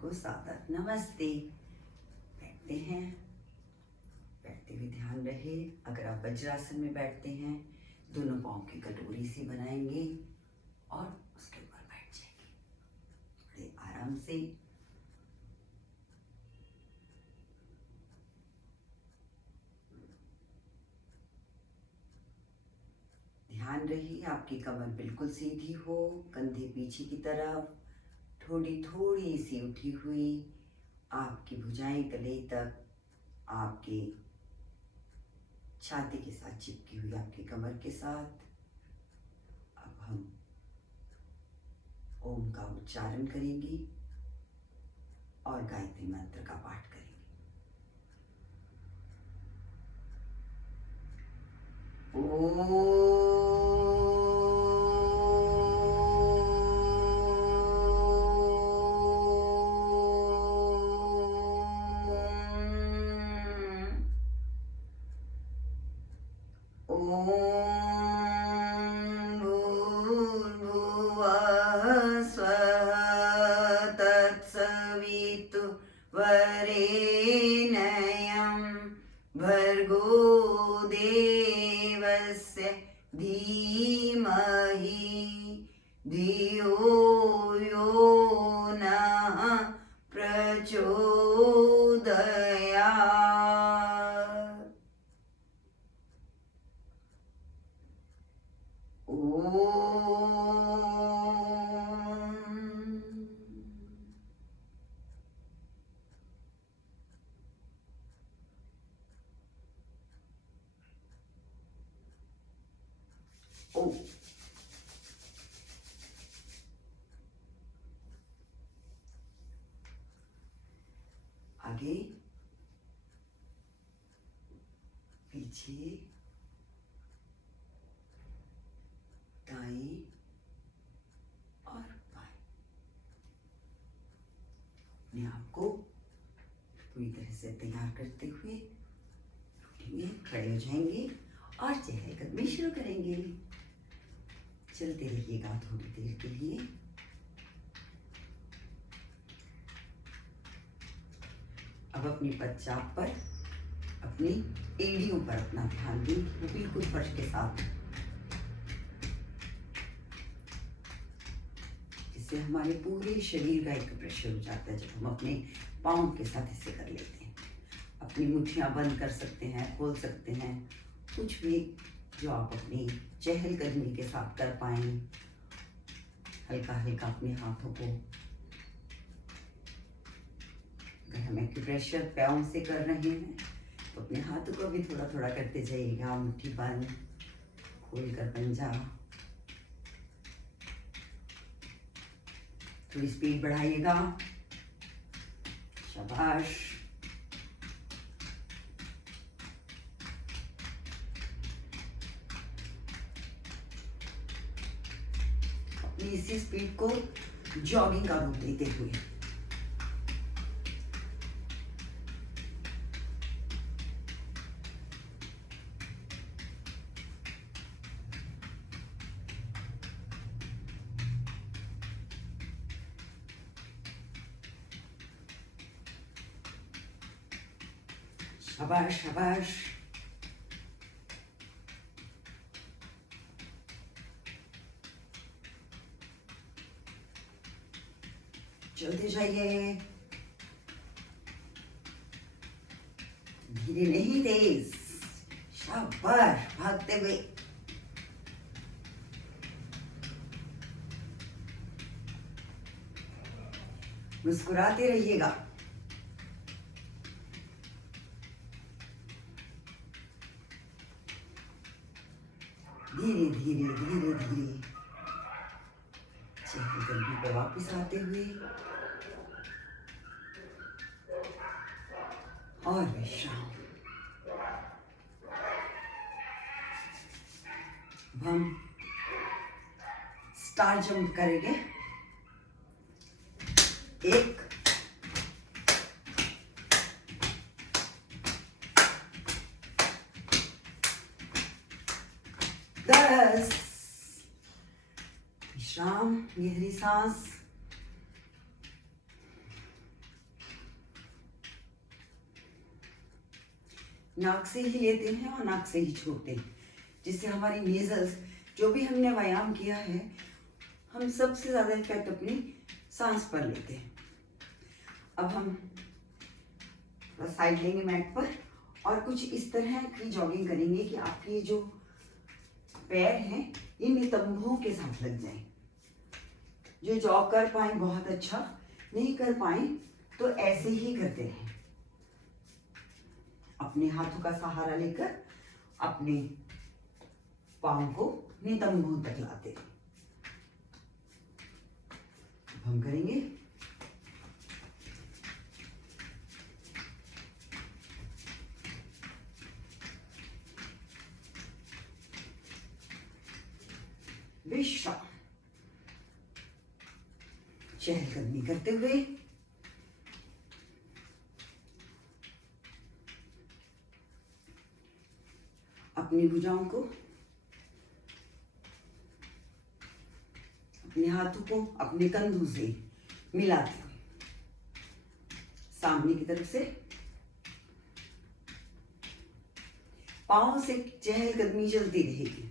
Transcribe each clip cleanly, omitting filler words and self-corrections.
को सादर नमस्ते। बैठते हैं। बैठते हुए ध्यान रहे, अगर आप वज्रासन में बैठते हैं दोनों पाँव की कटोरी सी बनाएंगे और उसके ऊपर बैठ जाएंगे बड़े आराम से। ध्यान रही आपकी कमर बिल्कुल सीधी हो, कंधे पीछे की तरफ, थोड़ी थोड़ी सी उठी हुई, आपकी भुजाएं गले तक, आपकी छाती के साथ चिपकी हुई आपकी कमर के साथ। अब हम ओम का उच्चारण करेंगे और गायत्री मंत्र का पाठ करेंगे। ओम भर्गो देवस्य धीमहि धियो यो नः प्रचोदयात्। ओम। आगे पीछे दाएं और बाएं अपने आप को पूरी तरह से तैयार करते हुए उठेंगे, खड़े हो जाएंगे और चहलकदमी शुरू करेंगे। चलते रहिएगा थोड़ी देर के लिए। अब अपनी पदचाप पर, अपनी एड़ियों पर अपना ध्यान दें, वो बिल्कुल फर्श के साथ, जिससे हमारे पूरे शरीर का एक प्रेशर हो जाता है जब हम अपने पाँव के साथ इसे कर लेते हैं। अपनी मुट्ठियाँ बंद कर सकते हैं, खोल सकते हैं, कुछ भी जो आप अपनी चहलकदमी के साथ कर पाएं। हल्का हल्का अपने हाथों को, अगर हम एक्यूप्रेशर पैरों से कर रहे हैं तो अपने हाथों को भी थोड़ा थोड़ा करते जाइएगा। मुट्ठी बंद, खोल कर पंजा, थोड़ी स्पीड बढ़ाइएगा। शाबाश। अपनी इसी स्पीड को जॉगिंग का रूप देते हुए शाबाश शाबाश। चलते जाइए, धीरे नहीं तेज। शाबाश, भागते हुए। मुस्कुराते रहिएगा। धीरे धीरे धीरे धीरे चहलकदमी पे वापस आते हुए और विश्राम। हम स्टार जंप करेंगे। 1 10 विश्राम, गहरी सांस। नाक से ही लेते हैं और नाक से ही छोड़ते हैं, जिससे हमारी नेजल्स, जो भी हमने व्यायाम किया है, हम सबसे ज़्यादा इफेक्ट अपनी सांस पर लेते हैं। अब हम साइड लेंगे मैट पर और कुछ इस तरह की जॉगिंग करेंगे कि आपके जो पैर हैं ये नितंबों के साथ लग जाएं। जो जॉग कर पाए बहुत अच्छा, नहीं कर पाए तो ऐसे ही करते रहें। अपने हाथों का सहारा लेकर अपने पांव को नितंबों तक लाते रहें। हम करेंगे विश्राम, चहलकदमी करते हुए अपनी भुजाओं को, अपने हाथों को अपने कंधों से मिलाते हुए सामने की तरफ से पांव से चहलकदमी चलती रहेगी।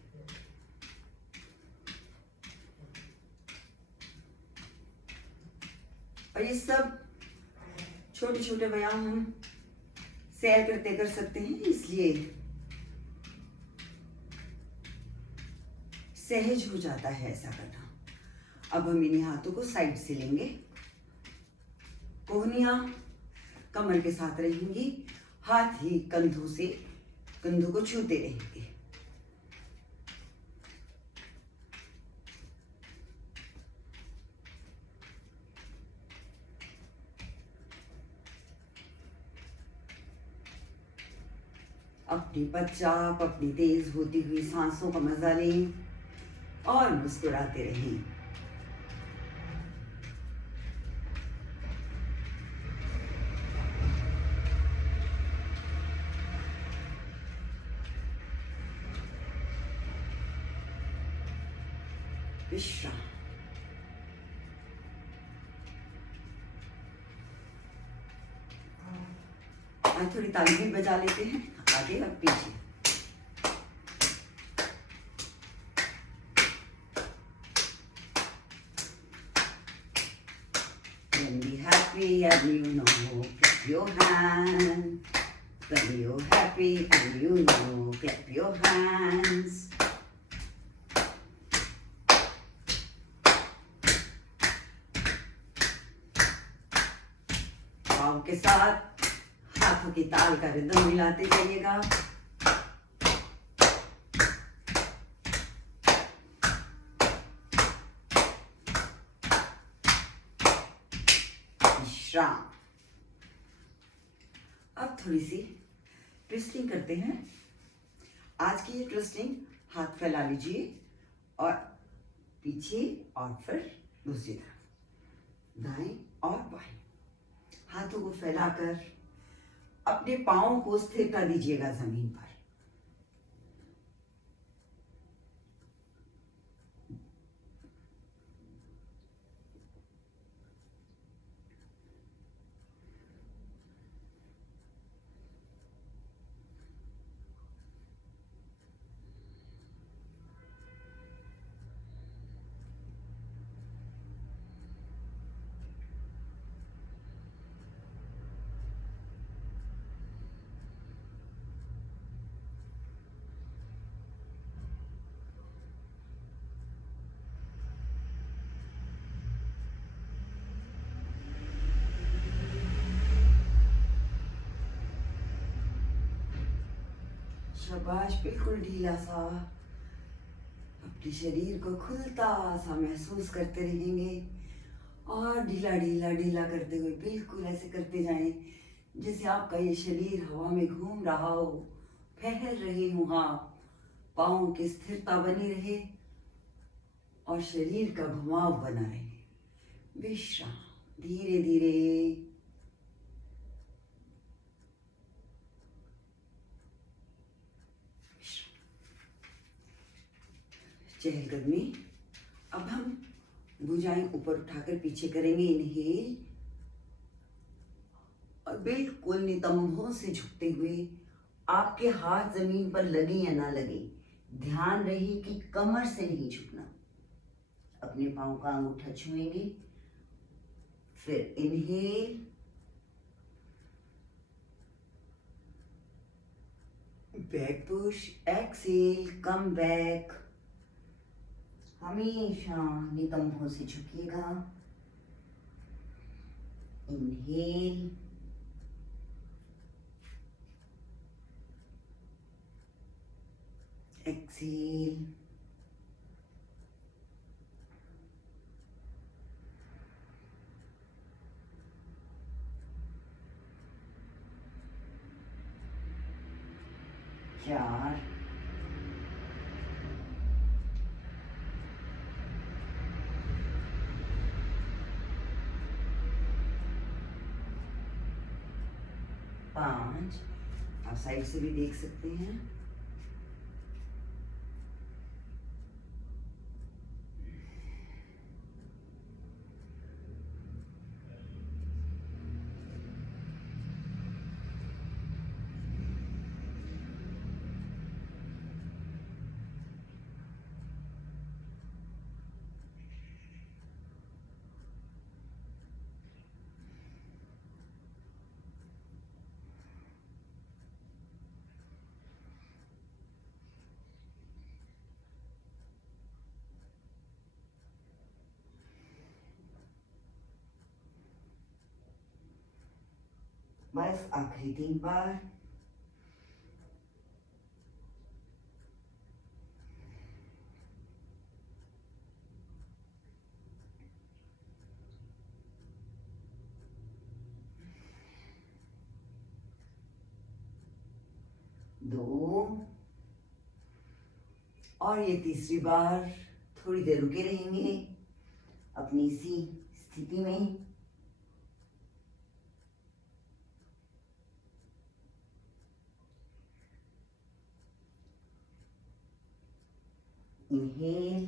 और ये सब छोटे छोटे व्यायाम हम सैर करते कर सकते हैं, इसलिए सहज हो जाता है ऐसा करना। अब हम इन्हीं हाथों को साइड से लेंगे, कोहनियां कमर के साथ रहेंगी, हाथ ही कंधों से कंधों को छूते रहेंगे। अपनी पदचाप, अपनी तेज होती हुई सांसों का मजा लें और मुस्कुराते रहें। विश्राम। आज थोड़ी ताली भी बजा लेते हैं, आगे और पीछे। When be happy and you know, clap your hands. When you're happy and you know, clap your hands. पाँव के साथ हाथों की ताल का रिदम मिलाते जाइएगा। विश्राम। अब थोड़ी सी ट्विस्टिंग करते हैं। आज की ये ट्विस्टिंग, हाथ फैला लीजिए और पीछे और फिर दूसरी तरफ, दाएं और बाएं। हाथों को फैलाकर अपने पांवों को स्थिर कर दीजिएगा जमीन पर। शाबाश, बिल्कुल ढीला सा। अपने शरीर को खुलता सा महसूस करते रहेंगे और ढीला ढीला ढीला करते हुए बिल्कुल ऐसे करते जाएं जैसे आपका ये शरीर हवा में घूम रहा हो, फैल रहे हो। हाँ, पाँव की स्थिरता बनी रहे और शरीर का घुमाव बना रहे। विश्राम, धीरे धीरे। चहलकदमी। अब हम भुजाएं ऊपर उठाकर पीछे करेंगे, इनहेल, और बिल्कुल नितंबों से झुकते हुए आपके हाथ जमीन पर लगे या ना लगे, ध्यान रहे कि कमर से नहीं झुकना। अपने पाँव का अंगूठा छुएंगे, फिर inhale, back push, exhale, come back. हमेशा नितंबों से झुकिएगा। इनहेल, एक्सेल, चार, पांच। आप साइड से भी देख सकते हैं। बस आखिरी 3 बार। दो, और ये तीसरी बार। थोड़ी देर रुके रहेंगे अपनी इसी स्थिति में। इनहेल,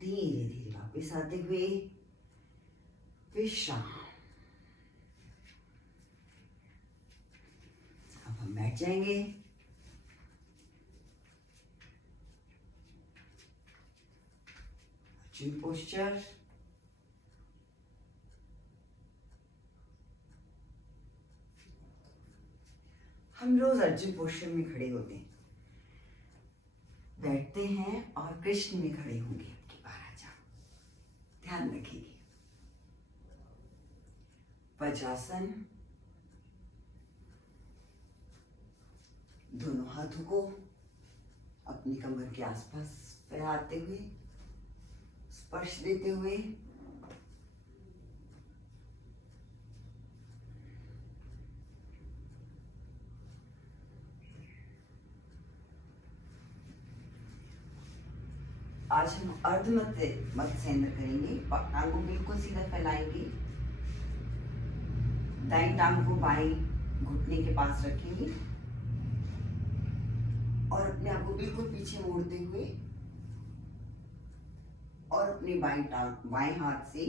धीरे धीरे वापस आते हुए विश्राम। अब हम बैठ जाएंगे। अर्जुन पोस्चर। हम रोज अर्जुन पोस्चर में खड़े होते हैं, बैठते हैं और कृष्ण में खड़े होंगे। अब की बार आ जाओ, ध्यान रखिए। वज्रासन, दोनों हाथों को अपनी कमर के आसपास फैलाते हुए, स्पर्श देते हुए। आज हम अर्ध मत्स्येंद्र करेंगे। टांग को बिल्कुल सीधा फैलाएंगे। दाईं टांग को बाएं घुटने के पास रखेंगे और अपने आप को बिल्कुल पीछे मोड़ते हुए और अपने बाएं हाथ से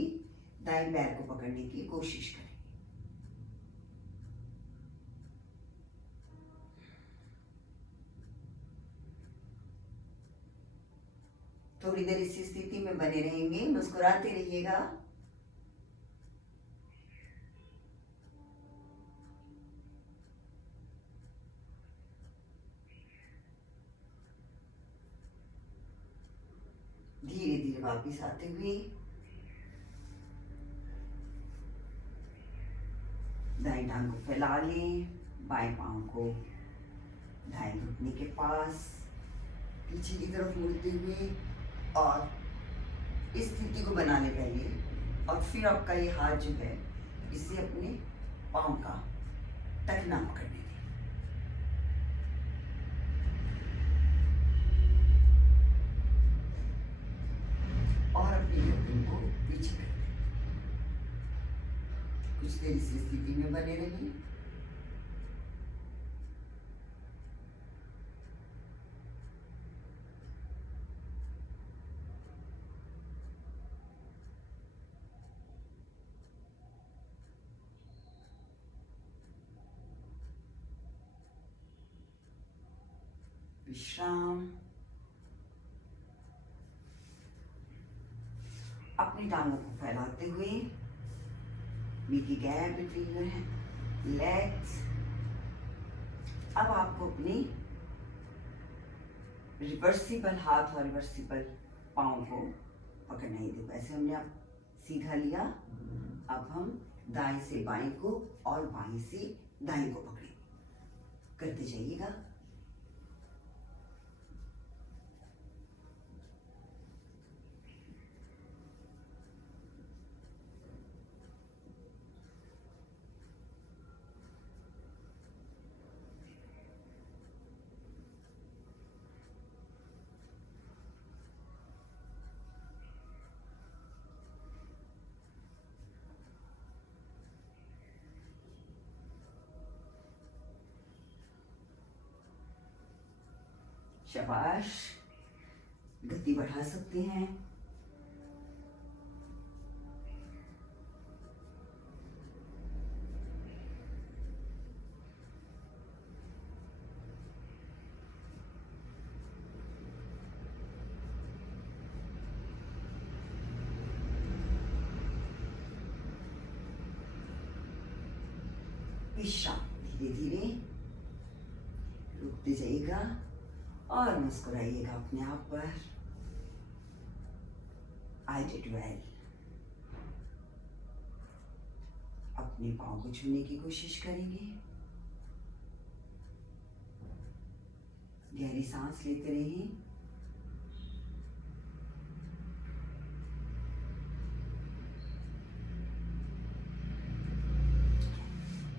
दाएं पैर को पकड़ने की कोशिश करें। थोड़ी देर इसी स्थिति में बने रहेंगे, मुस्कुराते रहिएगा। धीरे धीरे वापस आते हुए दाएं टांग को फैला लें, बाएं पांव को दाएं घुटने के पास पीछे की तरफ मुड़ते हुए और इस स्थिति को बना लें पहले। और फिर आपका ये हाथ जो है इसे अपने पांव का टखना पकड़ने दें और अपनी गर्दन को पीछे कर दें। कुछ देर इस स्थिति में बने रहिए। विश्राम। अपनी टांगों को फैलाते हुए, make a gap between your legs. अब आपको अपनी रिवर्सिबल हाथ और रिवर्सिबल पाँव को पकड़ना ही दो। ऐसे हमने अब सीधा लिया, अब हम दाएं से बाएं को और बाएं से दाएं को पकड़ें, करते जाइएगा। शाबाश, गति बढ़ा सकते हैं। विश्राम। धीरे धीरे रुकते जाइएगा और मुस्कुराइएगा अपने आप पर। I did well. अपने पाँव को छूने की कोशिश करेंगे। गहरी सांस लेते रहिए।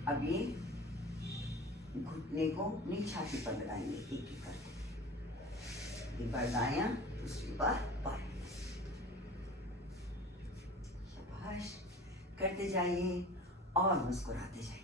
अब ये घुटने को अपनी छाती पर लगाएंगे, एक एक करके। एक बार दायां, दूसरी बार बायां। शाबाश, करते जाइए और मुस्कुराते जाइए।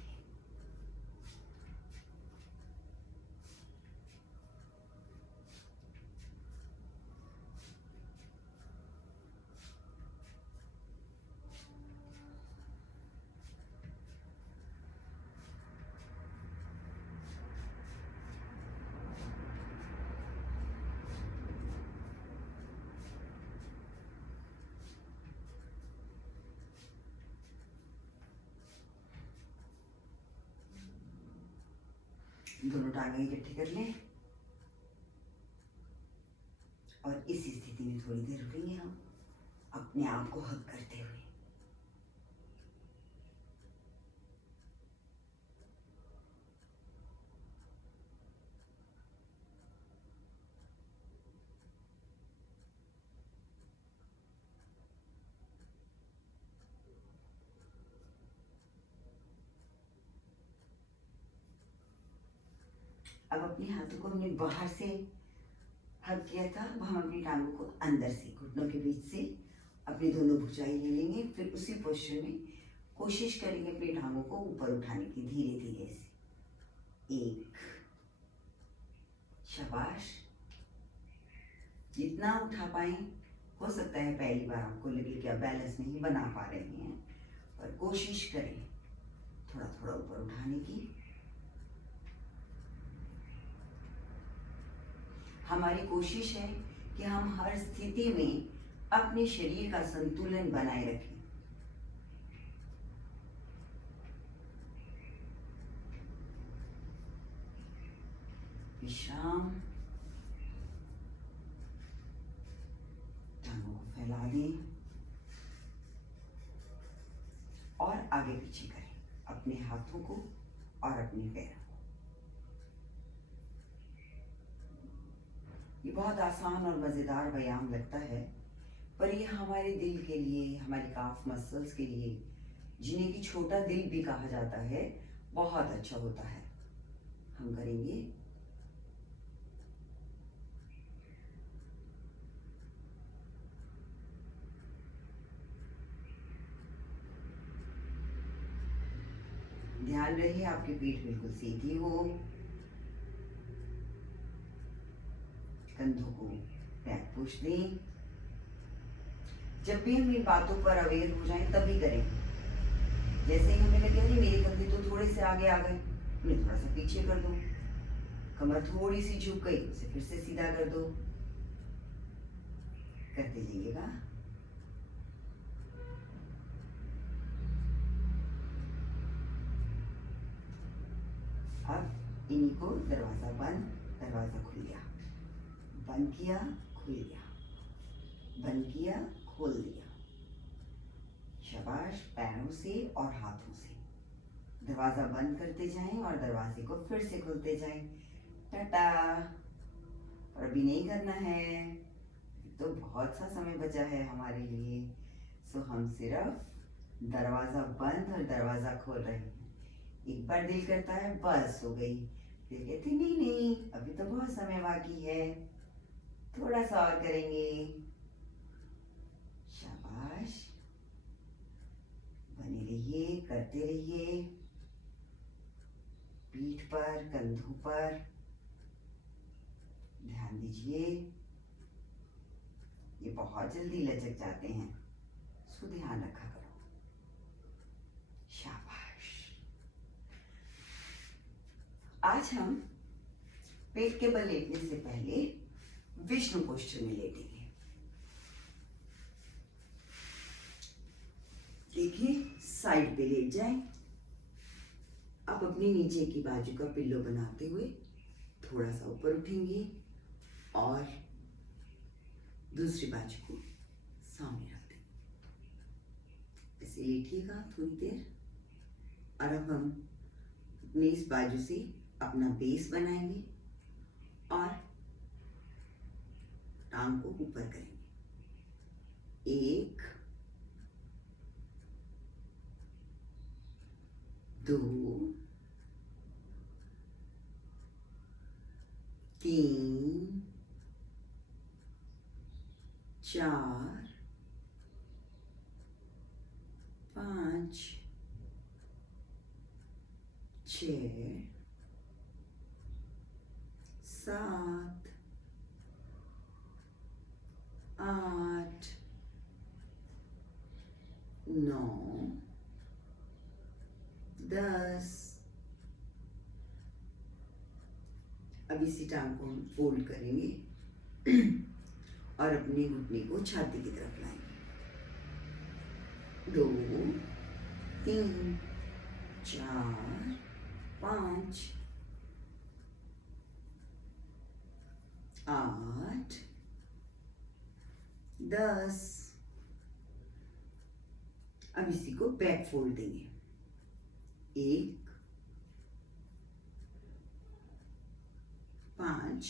दोनों टांगें इकट्ठी कर लें और इसी स्थिति में थोड़ी देर रुकेंगे हम, अपने आप को हग करते हुए। अब अपने हाथों को हमने बाहर से हग किया था, अब हम अपनी टांगों को अंदर से घुटनों के बीच से अपनी दोनों भुजाएं ले लेंगे। फिर उसी पोस्चर में कोशिश करेंगे अपनी टांगों को ऊपर उठाने की, धीरे धीरे से। एक, शाबाश। जितना उठा पाए, हो सकता है पहली बार आपको लगे कि आप बैलेंस नहीं बना पा रहे हैं, पर कोशिश करें थोड़ा थोड़ा ऊपर उठाने की। हमारी कोशिश है कि हम हर स्थिति में अपने शरीर का संतुलन बनाए रखें। विश्राम। टांगों को फैला दें और आगे पीछे करें अपने हाथों को और अपने पैरों। ये बहुत आसान और मज़ेदार व्यायाम लगता है, पर ये हमारे दिल के लिए, हमारी काफ मसल्स के लिए, जिन्हें कि छोटा दिल भी कहा जाता है, बहुत अच्छा होता है। हम करेंगे। ध्यान रहे आपकी पीठ बिल्कुल सीधी हो। कंधों को बैक पुश दें। जब भी हम इन बातों पर अवेयर हो जाएं तभी करें। जैसे ही हमें लगे अरे मेरे कंधे तो थोड़े से आगे आ गए, मैं थोड़ा सा पीछे कर दूं। कमर थोड़ी सी झुक गई, उसे फिर से सीधा कर दो, करते जाइएगा। अब इन्हीं को दरवाजा बंद, दरवाजा खुल गया, बंद किया, खुल गया, बंद किया, खोल दिया। शाबाश। पैरों से और हाथों से दरवाजा बंद करते जाएं और दरवाजे को फिर से खोलते जाएं। टाटा। और अभी नहीं करना है, तो बहुत सा समय बचा है हमारे लिए। सो हम सिर्फ दरवाजा बंद और दरवाजा खोल रहे हैं। एक बार दिल करता है बस हो गई, फिर कहते नहीं नहीं अभी तो बहुत समय बाकी है, थोड़ा सा और करेंगे। शाबाश। बने रहिए, करते रहिए। पीठ पर, कंधों पर ध्यान दीजिए, ये बहुत जल्दी लचक जाते हैं, सो ध्यान रखा करो। शाबाश। आज हम पेट के बल लेटने से पहले विष्णु पोस्चर में लेटेंगे। देखिए, साइड पे लेट जाएं। अब अपनी नीचे की बाजू का पिल्लो बनाते हुए थोड़ा सा ऊपर उठेंगे और दूसरी बाजू को सामने रख देंगे। ऐसे लेटिएगा थोड़ी देर। और अब हम अपनी इस बाजू से अपना बेस बनाएंगे और टांग को ऊपर करेंगे। 1 2 3 4 5 6 7 8 9 10। अब इसी टांग को हम फोल्ड करेंगे और अपने घुटने को छाती की तरफ लाएंगे। 2 3 4 5 8 10। अब इसी को बैक फोल्ड देंगे। 1 5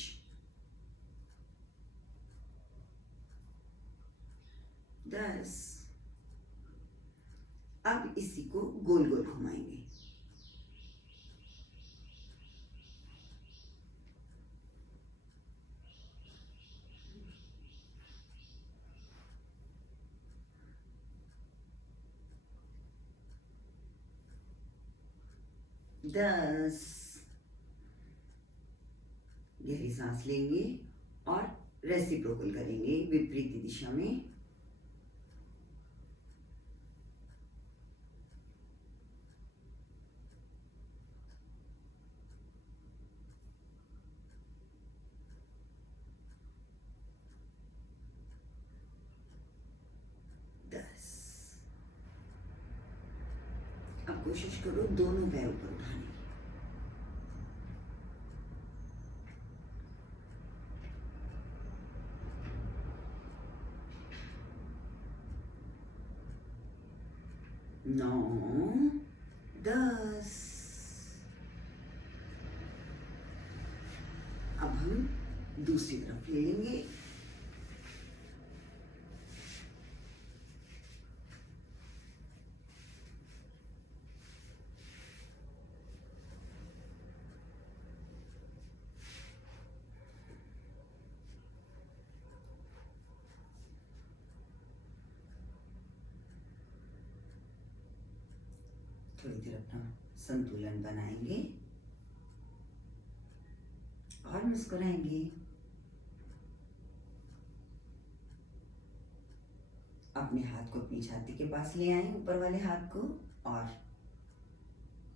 10। अब इसी को गोल गोल घुमाएंगे। दस। गहरी सांस लेंगे और रेसिप्रोकल करेंगे विपरीत दिशा में। अब कोशिश करो दोनों पैर ऊपर उठाने की। 9 10। अब हम दूसरी तरफ ले लेंगे। थोड़ी देर अपना संतुलन बनाएंगे और मुस्कुराएंगे। अपने हाथ को अपनी छाती के पास ले आए, ऊपर वाले हाथ को, और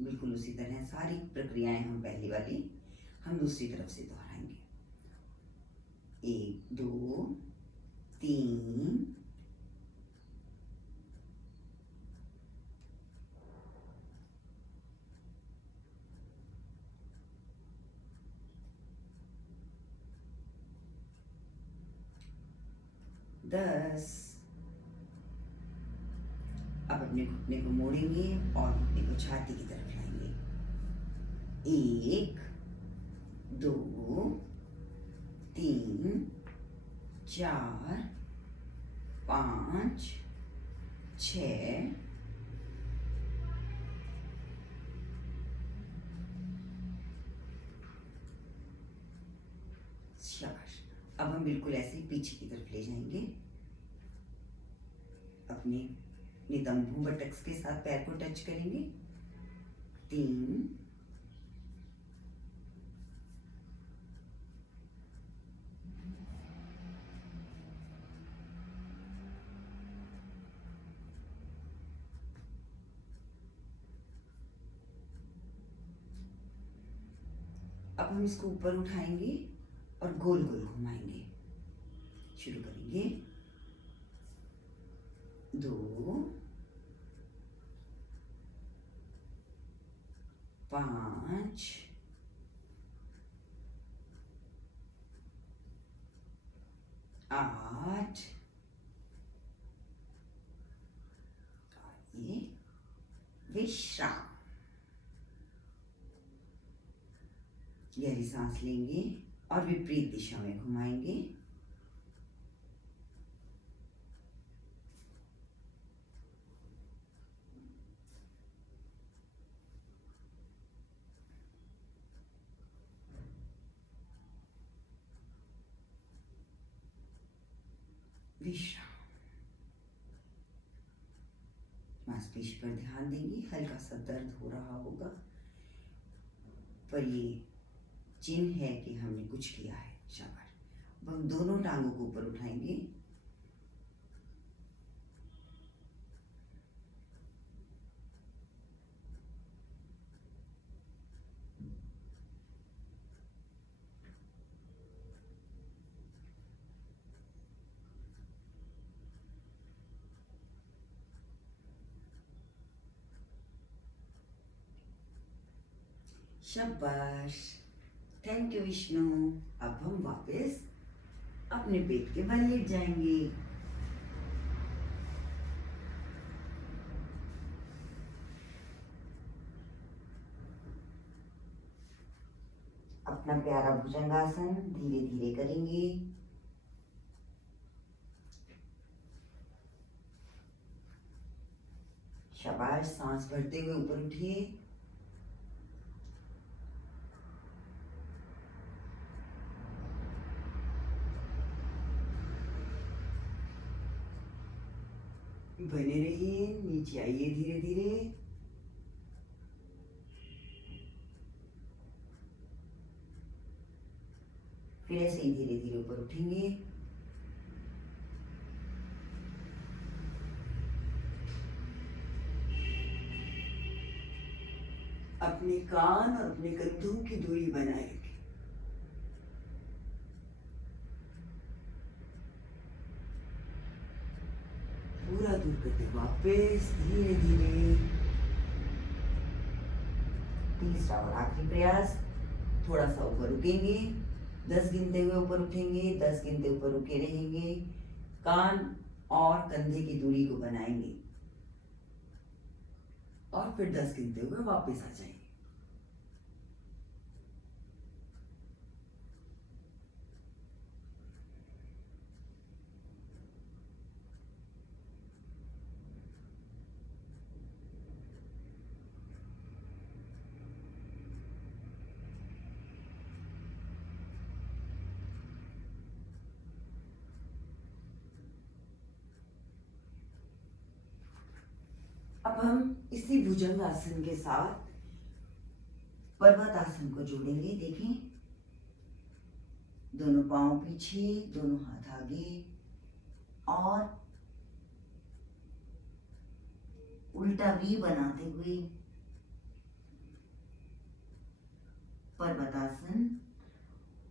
बिल्कुल उसी तरह सारी प्रक्रियाएं हम पहली वाली हम दूसरी तरफ से दोहराएंगे। 1 2 3 10। अब अपने घुटने को मोड़ेंगे और घुटने को छाती की तरफ लाएंगे। 1 2 3 4 5 6 शाबाश। अब हम बिल्कुल ऐसे ही पीछे की तरफ ले जाएंगे। अपने नितंब बटक्स के साथ पैर को टच करेंगे। 3 अब हम इसको ऊपर उठाएंगे और गोल गोल घुमाएंगे। शुरू करेंगे। 2 5 8 ये विश्राम। गहरी सांस लेंगे और विपरीत दिशा में घुमाएंगे। विश्राम। मांसपेशी पर ध्यान देंगे। हल्का सा दर्द हो रहा होगा, पर ये चिन्ह है कि हमने कुछ किया है। शाबाश। अब हम दोनों टांगों को ऊपर उठाएंगे। शाबाश। Thank you Vishnu. अब हम वापस अपने पेट के बल लेट जाएंगे। अपना प्यारा भुजंगासन धीरे धीरे करेंगे। शाबाश। सांस भरते हुए ऊपर उठिए। बने रहिए। नीचे आइए धीरे धीरे। फिर ऐसे ही धीरे धीरे ऊपर उठेंगे। अपने कान और अपने कंधों की दूरी बनाए रखें। पूरा दूर करके वापस धीरे धीरे। तीसरा और आखिरी प्रयास। थोड़ा सा ऊपर रुकेंगे। 10 गिनते हुए ऊपर उठेंगे। 10 गिनते ऊपर रुके रहेंगे। कान और कंधे की दूरी को बनाएंगे और फिर 10 गिनते हुए वापस आ जाएंगे। अब हम इसी भुजंगासन के साथ पर्वतासन को जोड़ेंगे। देखें, दोनों पांव पीछे, दोनों हाथ आगे और उल्टा वी बनाते हुए पर्वतासन,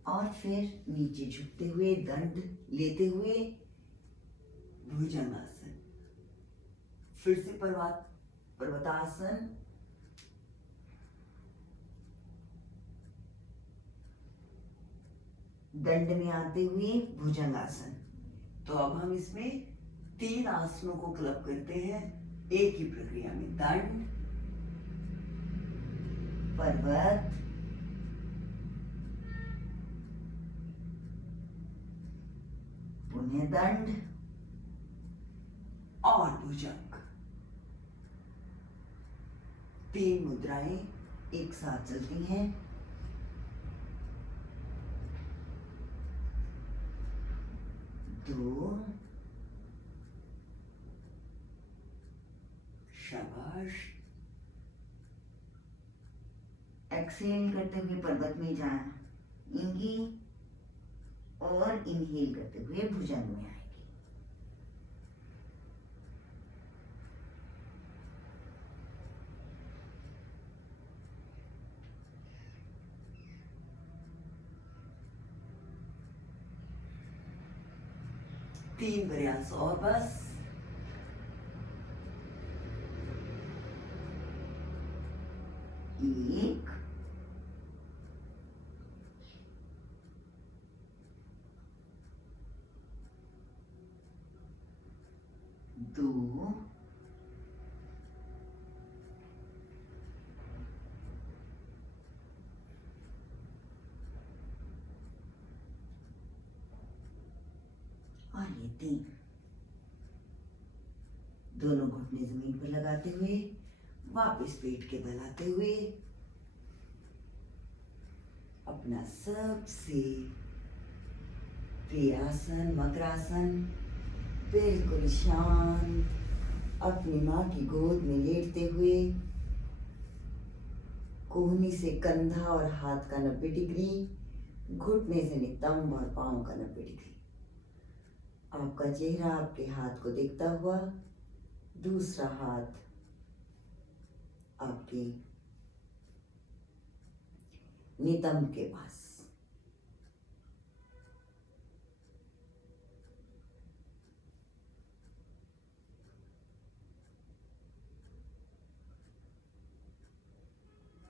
और फिर नीचे झुकते हुए दंड लेते हुए भुजंगासन। फिर से पर्वतासन, दंड में आते हुए भुजंगासन। तो अब हम इसमें 3 आसनों को क्लब करते हैं एक ही प्रक्रिया में। दंड, पर्वत, पुनः दंड और भुजंग। 3 मुद्राएं एक साथ चलती हैं। दो, शाबाश। एक्सेल करते हुए पर्वत में जाएंगी और इनहेल करते हुए भुजंग में आएंगी। तीन प्रयास और बस। एक, दो, और ये 3। दोनों घुटने जमीन पर लगाते हुए वापस पेट के बल आते हुए अपना सबसे प्रिय आसन मकरासन, बिल्कुल शांत अपनी माँ की गोद में लेटते हुए कोहनी से कंधा और हाथ का 90 डिग्री, घुटने से नितंब और पांव का 90 डिग्री। आपका चेहरा आपके हाथ को देखता हुआ, दूसरा हाथ आपके नितंब के पास।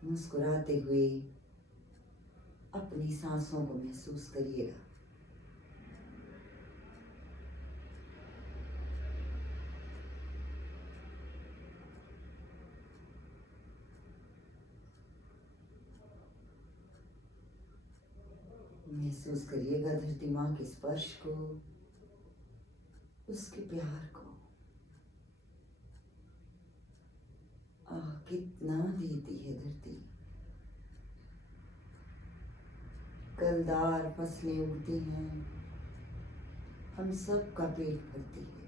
मुस्कुराते हुए अपनी सांसों को महसूस करिएगा। महसूस करिएगा धरती माँ के स्पर्श को, उसके प्यार को। आह, कितना देती है धरती। कलदार फसलें उगती हैं, हम सब का पेट भरती है।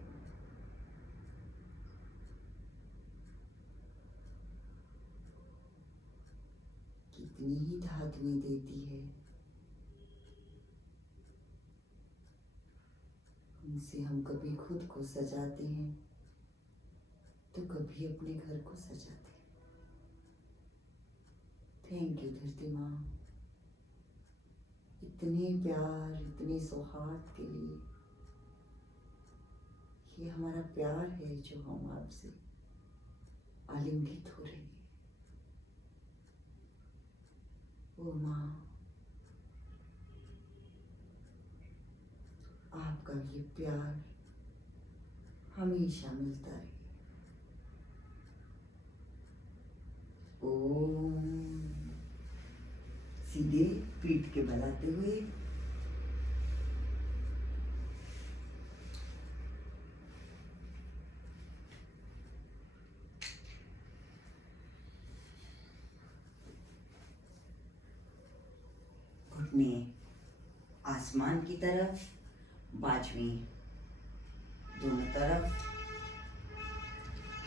कितनी ही धातुएं देती है, उनसे हम कभी खुद को सजाते हैं तो कभी अपने घर को सजाते हैं। थैंक यू धरती माँ, इतने प्यार, इतने सौहार्द के लिए। ये हमारा प्यार है जो हम आपसे आलिंगित हो रहे हैं। ओ माँ, आपका ये प्यार हमेशा मिलता रहे। ओम। सीधे पीठ के बल आते हुए घुटने आसमान की तरफ, बाजुएं दोनों तरफ,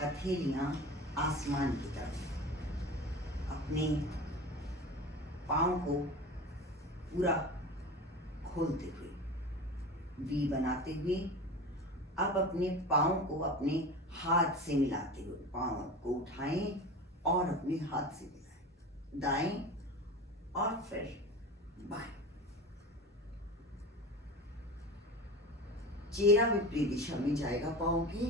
हथेलियां आसमान की तरफ। अपने पाँव को पूरा खोलते हुए वी बनाते हुए अब अपने पाँव को अपने हाथ से मिलाते हुए पाँव को उठाएं और अपने हाथ से मिलाएं। दाएं और फिर बाएं। चेहरा विपरीत दिशा में जाएगा पाँव की।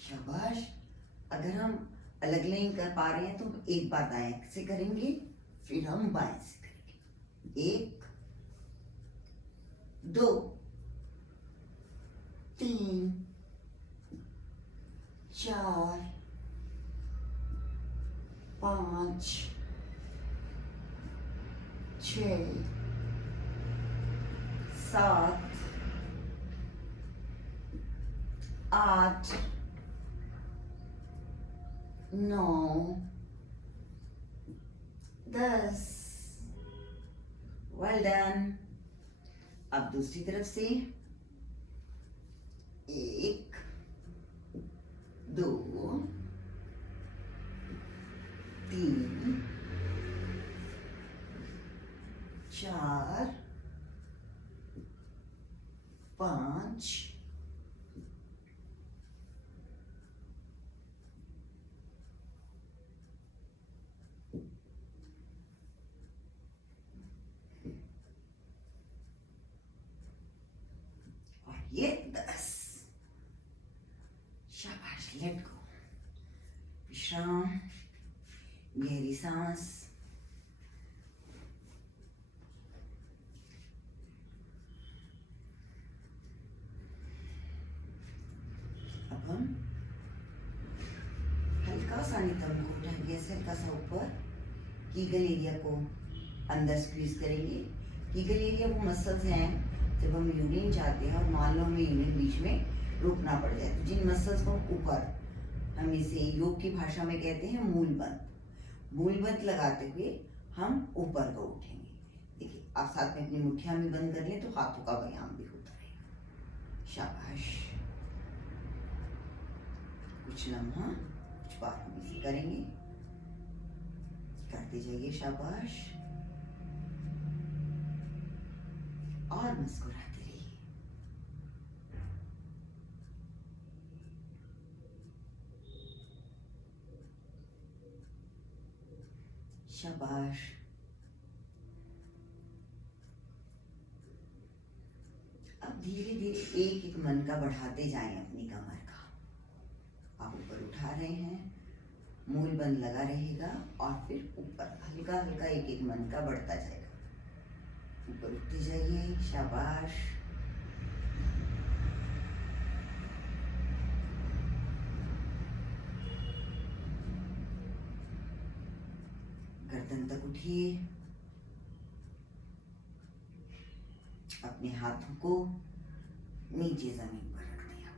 शाबाश। अगर हम अलग नहीं कर पा रहे हैं तो एक बार दाएं से करेंगे, फिर हम बाएं से करेंगे। 1 2 3 4 5 6 7 8 9 10। Well done. अब दूसरी तरफ से 1 2 3 4 5 और ये 10। शाबाश। Let go. विश्राम। गहरी सांस। अब हम हल्का सा नितंब को उठाएंगे, हल्का सा ऊपर। कीगल एरिया को अंदर स्क्वीज करेंगे। कीगल एरिया वो मसल्स हैं जब हम यूरिन जाते हैं और मान लो हमें यूरिन बीच में रुकना पड़ जाए, तो जिन मसल्स को ऊपर, हम इसे योग की भाषा में कहते हैं मूलबंध। मूलबंध लगाते हुए हम ऊपर को उठेंगे। देखिए, आप साथ में अपनी मुट्ठियां भी बंद कर लें तो हाथों का व्यायाम भी होता रहेगा। शाबाश। कुछ लम्हा, कुछ बार हम इसे करेंगे। करते जाइए। शाबाश। और मुस्कुराते रहिए। शाबाश। अब धीरे धीरे एक एक मन का बढ़ाते जाएं अपनी कमर का। आप ऊपर उठा रहे हैं, मूल बंद लगा रहेगा और फिर ऊपर हल्का हल्का एक एक मन का बढ़ता जाएगा। ऊपर उठते जाइए। शाबाश। गर्दन तक उठिए। अपने हाथों को नीचे जमीन पर रख दिया।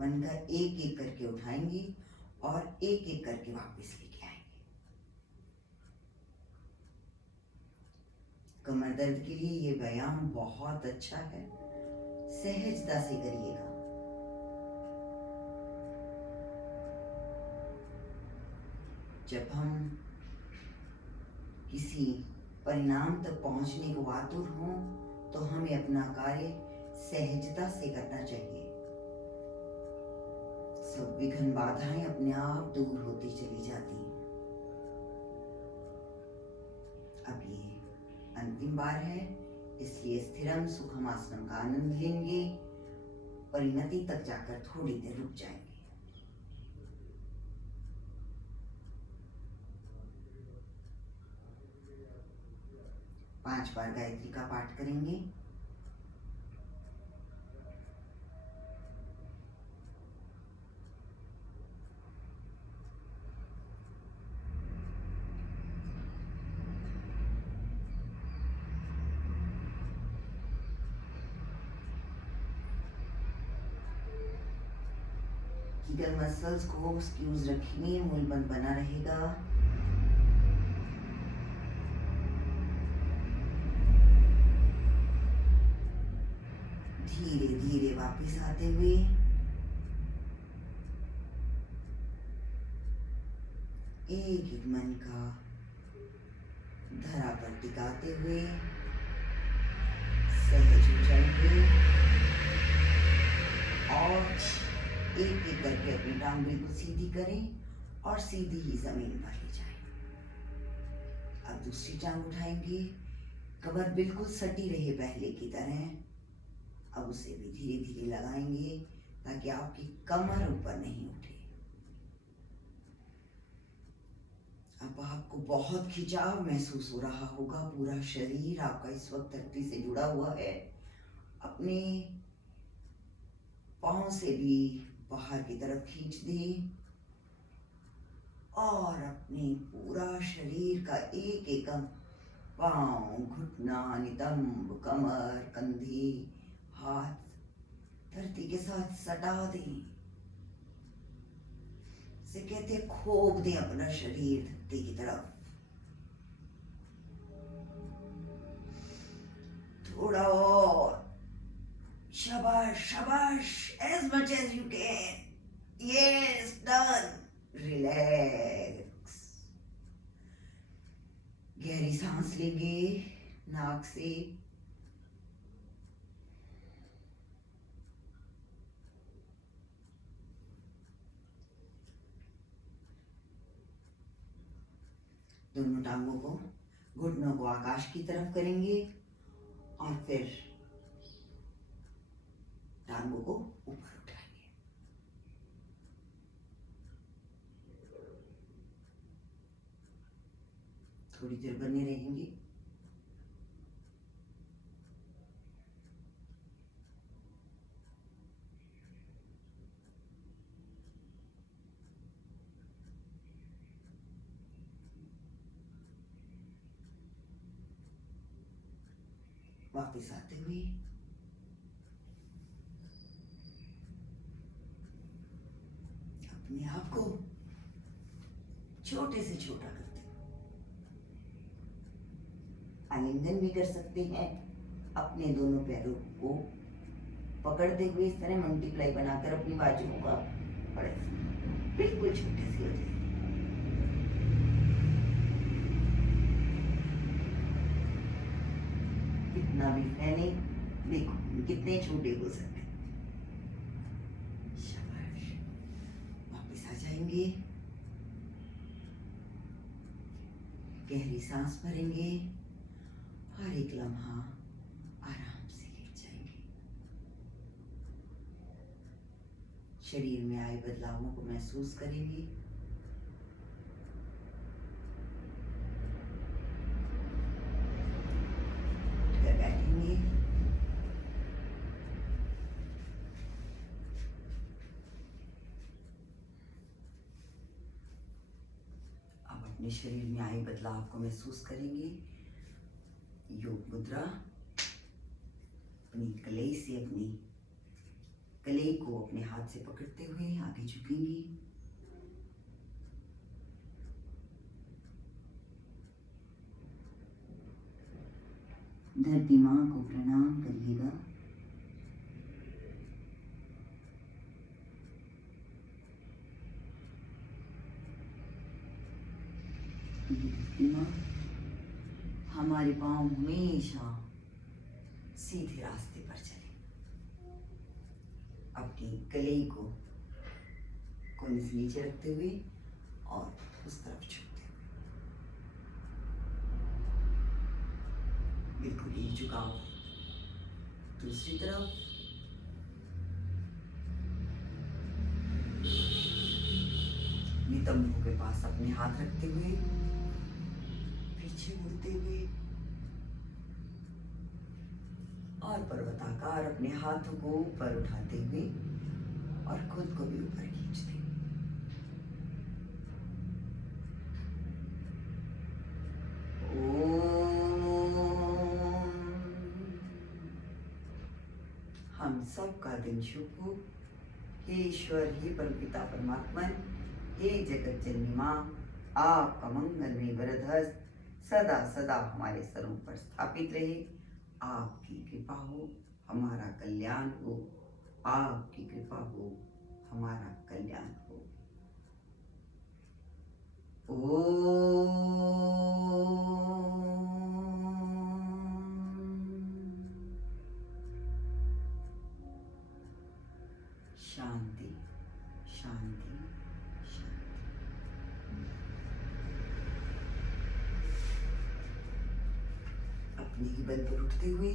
मन का एक एक करके उठाएंगे और एक एक करके वापस लेके आएंगे। कमर दर्द के लिए ये व्यायाम बहुत अच्छा है। सहजता से करिएगा। जब हम किसी परिणाम तक पहुंचने को आतुर हों तो हमें अपना कार्य सहजता से करना चाहिए। सब विघ्न बाधाएं अपने आप दूर होती चली जाती हैं। अब ये अंतिम बार है, इसलिए स्थिरम सुखम आसनम का आनंद लेंगे। परिणति तक जाकर थोड़ी देर रुक जाएंगे। 5 बार गायत्री का पाठ करेंगे। कीगल मसल्स को स्क्यूज रखेंगे, मूलबंध बना रहेगा। धीरे धीरे वापस आते हुए एक एक मन का धरा पर टिकाते हुए सहज हो जाएंगे और एक एक करके अपनी टांग बिल्कुल सीधी करें और सीधी ही जमीन पर ले जाएं। अब दूसरी टांग उठाएंगे, कमर बिल्कुल सटी रहे पहले की तरह। अब उसे भी धीरे धीरे लगाएंगे ताकि आपकी कमर ऊपर नहीं उठे। अब आपको बहुत खिंचाव महसूस हो रहा होगा, पूरा शरीर आपका इस वक्त धरती से जुड़ा हुआ है। अपने पांव से भी बाहर की तरफ खींच दें और अपने पूरा शरीर का एक एक अंग, पांव, घुटना, नितंब, कमर, कंधे, हाथ धरती के साथ सटा दें। इसे कहते हैं खोप दें अपना शरीर धरती की तरफ। थोड़ा और, शाबाश शाबाश, as much as you can. Yes, done. Relax. गहरी सांस लेंगे नाक से, दोनों टांगों को, घुटनों को आकाश की तरफ करेंगे और फिर टांगों को ऊपर उठाएंगे। थोड़ी देर बने रहेंगे। वापस आते हुए अपने आप को छोटे से छोटा करते हैं। आलिंगन भी कर सकते हैं। अपने दोनों पैरों को पकड़ते हुए इस तरह मल्टीप्लाई बनाकर अपनी बाजुओं का बड़े बिल्कुल छोटे से हो जाए। कितना भी फैले, देखो कितने छोटे हो सकते हैं। शाबाश। वापस आ जाएंगे, गहरी सांस भरेंगे और एक लम्हा आराम से लेट जाएंगे। शरीर में आए बदलावों को महसूस करेंगे। बैठेंगे, अब अपने शरीर में आए बदलाव को महसूस करेंगे। योग मुद्रा, अपनी कलाई से अपनी कलाई को अपने हाथ से पकड़ते हुए आगे झुकेंगी। धरती माँ को प्रणाम करिएगा। धरती माँ हमारे पांव हमेशा सीधे रास्ते पर चले। अपनी कलाई को कोने से नीचे रखते हुए और उस तरफ झुकते हुए बिल्कुल ही झुकाव। दूसरी तरफ नितंबों के पास अपने हाथ रखते हुए पीछे मुड़ते हुए और पर्वताकार अपने हाथों को ऊपर उठाते हुए और खुद को भी ऊपर खींचते हुए। हम सबका दिन शुभ हो। हे ईश्वर, हे परमपिता परमात्मन, हे जगत जननी माँ, आपका मंगलमय वरद हस्त सदा सदा हमारे सरों पर स्थापित रहे। आपकी कृपा हो, हमारा कल्याण हो। आपकी कृपा हो, हमारा कल्याण हो। ओम। शांति शांति शांति। अपने ही बल पर उठते हुए